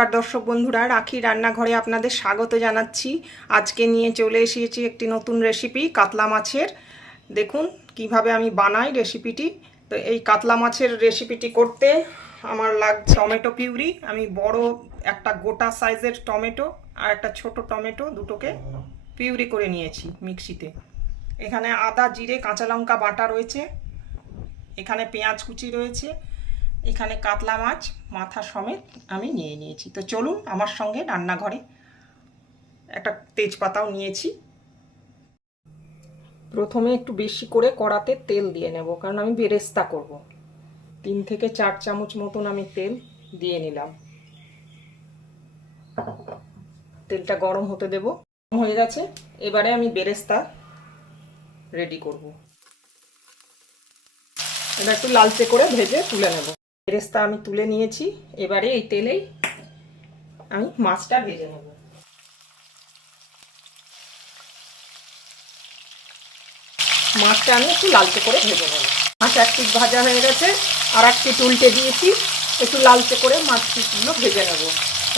নমস্কার দর্শক বন্ধুরা, রাখি রান্নাঘরে আপনাদের স্বাগত জানাচ্ছি। আজকে নিয়ে চলে এসেছি একটি নতুন রেসিপি, কাতলা মাছের। দেখুন কিভাবে আমি বানাই রেসিপিটি। তো এই কাতলা মাছের রেসিপিটি করতে আমার লাগছে টমেটো পিউরি। আমি বড় একটা গোটা সাইজের টমেটো আর একটা ছোট টমেটো দুটোকে পিউরি করে নিয়েছি মিক্সিতে। এখানে আদা, জিরে, কাঁচা লঙ্কা বাটা রয়েছে, এখানে পেঁয়াজ কুচি রয়েছে, এখানে কাতলা মাছ মাথা সমেত আমি নিয়ে নিয়েছি। তো চলুন আমার সঙ্গে রান্নাঘরে। একটা তেজপাতাও নিয়েছি। প্রথমে একটু বেশি করে কড়াতে তেল দিয়ে নেব, কারণ আমি বেরেস্তা করব। 3 থেকে 4 চামচ মতন আমি তেল দিয়ে নিলাম। তেলটা গরম হতে দেব। হয়ে গেছে, এবারে আমি বেরেস্তা রেডি করব। এটা একটু লালচে করে ভেজে তুলে নেব। বেরেস্তা আমি তুলে নিয়েছি। এবারে এই তেলেই আমি মাছটা ভেজে নেব। মাছটা আমি একটু লালচে করে ভেজে নেব। মাছ এক পিঠ ভাজা হয়ে গেছে, আর এক পিঠ উল্টে দিয়েছি। একটু লালচে করে মাছ পিঠগুলো ভেজে নেব।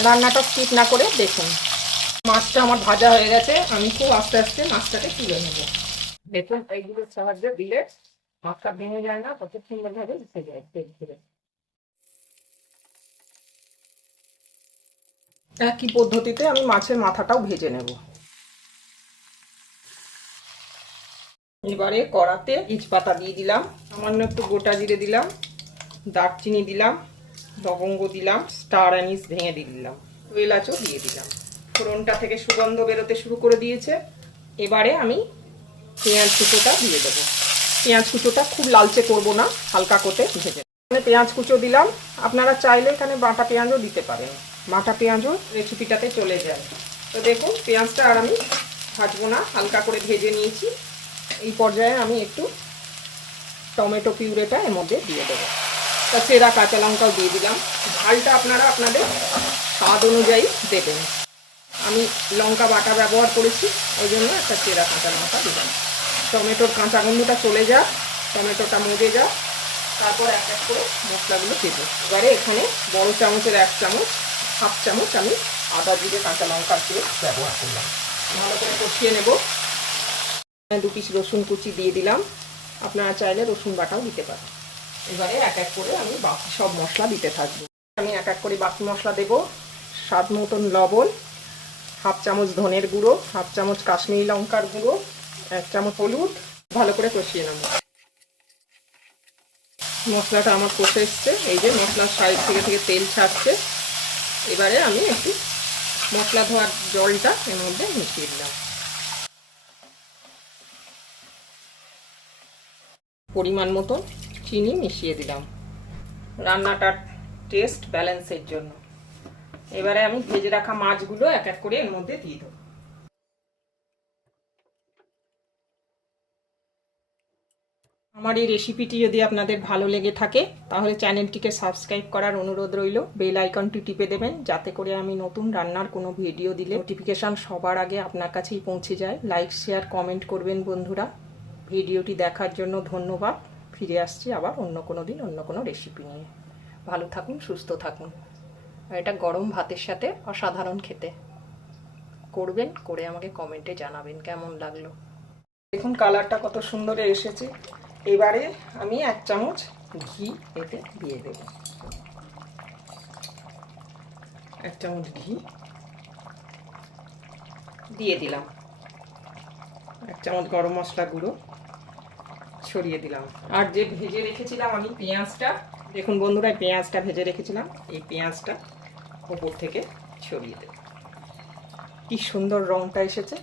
রান্নাটা স্কিপ না করে দেখুন। মাছটা আমার ভাজা হয়ে গেছে, আমি খুব আস্তে আস্তে মাছটাকে তুলে নেব। দেখুন এইগুলোর সাহায্যে দিলে মাছটা ভেঙে যায় না, কত সুন্দরভাবে ভেজে যায় তেল ধরে। একই পদ্ধতিতে আমি মাছের মাথাটাও ভেজে নেব। এবারে কড়াতে তেজপাতা দিয়ে দিলাম, সামান্য একটু গোটা জিরে দিলাম, দারচিনি দিলাম, লবঙ্গ দিলাম, স্টার অ্যানিস ভেঙে দিয়ে দিলাম, এলাচও দিয়ে দিলাম। ফোড়নটা থেকে সুগন্ধ বেরোতে শুরু করে দিয়েছে। এবারে আমি পেঁয়াজ কুচোটা দিয়ে দেবো। পেঁয়াজ কুচোটা খুব লালচে করব না, হালকা করে ভেজে। এখানে পেঁয়াজ কুচো দিলাম, আপনারা চাইলে এখানে বাটা পেঁয়াজও দিতে পারেন। বাটা পেঁয়াজও রেসিপিটাতে চলে যায়। তো দেখুন পেঁয়াজটা আর আমি ভাজবো না, হালকা করে ভেজে নিয়েছি। এই পর্যায়ে আমি একটু টমেটো পিউরেটা এর মধ্যে দিয়ে দেবো। তা চেরা কাঁচা লঙ্কাও দিয়ে দিলাম। ঝালটা আপনারা আপনাদের স্বাদ অনুযায়ী দেবেন। আমি লঙ্কা বাটা ব্যবহার করেছি, ওই জন্য একটা চেরা কাঁচা লঙ্কা দিলাম। টমেটোর কাঁচা গন্ধটা চলে যাক, টমেটোটা মজে যাক, তারপর এক এক করে মশলাগুলো দেবো। এবারে এখানে বড় চামচের 1 চামচ, হাফ চামচ আমি আদা জিরে কাঁচা লঙ্কার পেস্ট ব্যবহার করলাম। ভালো করে কষিয়ে নেব। 2 পিস রসুন কুচি দিয়ে দিলাম, আপনারা চাইলে রসুন বাটাও দিতে পারেন। এবারে এক এক করে আমি বাকি সব মশলা দিতে থাকবো। আমি এক এক করে বাকি মশলা দেব। স্বাদ মতন লবণ, হাফ চামচ ধনের গুঁড়ো, হাফ চামচ কাশ্মীরি লঙ্কার গুঁড়ো, 1 চামচ হলুদ। ভালো করে কষিয়ে নেব। মশলাটা আমার কষে এসছে, এই যে মশলার সাইড থেকে থেকে তেল ছাড়ছে। এবারে আমি একটু মশলা ধোয়ার জলটা এর মধ্যে মিশিয়ে দিলাম। পরিমাণ মতো চিনি মিশিয়ে দিলাম রান্নাটার টেস্ট ব্যালেন্সের জন্য। এবারে আমি ভেজে রাখা মাছগুলো এক এক করে এর মধ্যে দিয়ে দেবো। আমার এই রেসিপিটি যদি আপনাদের ভালো লেগে থাকে তাহলে চ্যানেলটিকে সাবস্ক্রাইব করার অনুরোধ রইল। বেল আইকনটি টিপে দেবেন, যাতে করে আমি নতুন রান্নার কোনো ভিডিও দিলে নোটিফিকেশান সবার আগে আপনার কাছেই পৌঁছে যায়। লাইক শেয়ার কমেন্ট করবেন বন্ধুরা। ভিডিওটি দেখার জন্য ধন্যবাদ। ফিরে আসছি আবার অন্য কোনো দিন অন্য কোনো রেসিপি নিয়ে। ভালো থাকুন, সুস্থ থাকুন। এটা গরম ভাতের সাথে অসাধারণ খেতে। করবেন, করে আমাকে কমেন্টে জানাবেন কেমন লাগলো। দেখুন কালারটা কত সুন্দর এসেছে। এবারে আমি 1 চামচ ঘি এতে দিয়ে দেব। 1 চামচ ঘি দিয়ে দিলাম। 1 চামচ গরম মশলা গুঁড়ো ছড়িয়ে দিলাম। আর যে ভেজে রেখেছিলাম আমি পেঁয়াজটা, দেখুন বন্ধুরা পেঁয়াজটা ভেজে রেখেছিলাম, এই পেঁয়াজটা উপর থেকে ছড়িয়ে দেব। কি সুন্দর রংটা এসেছে।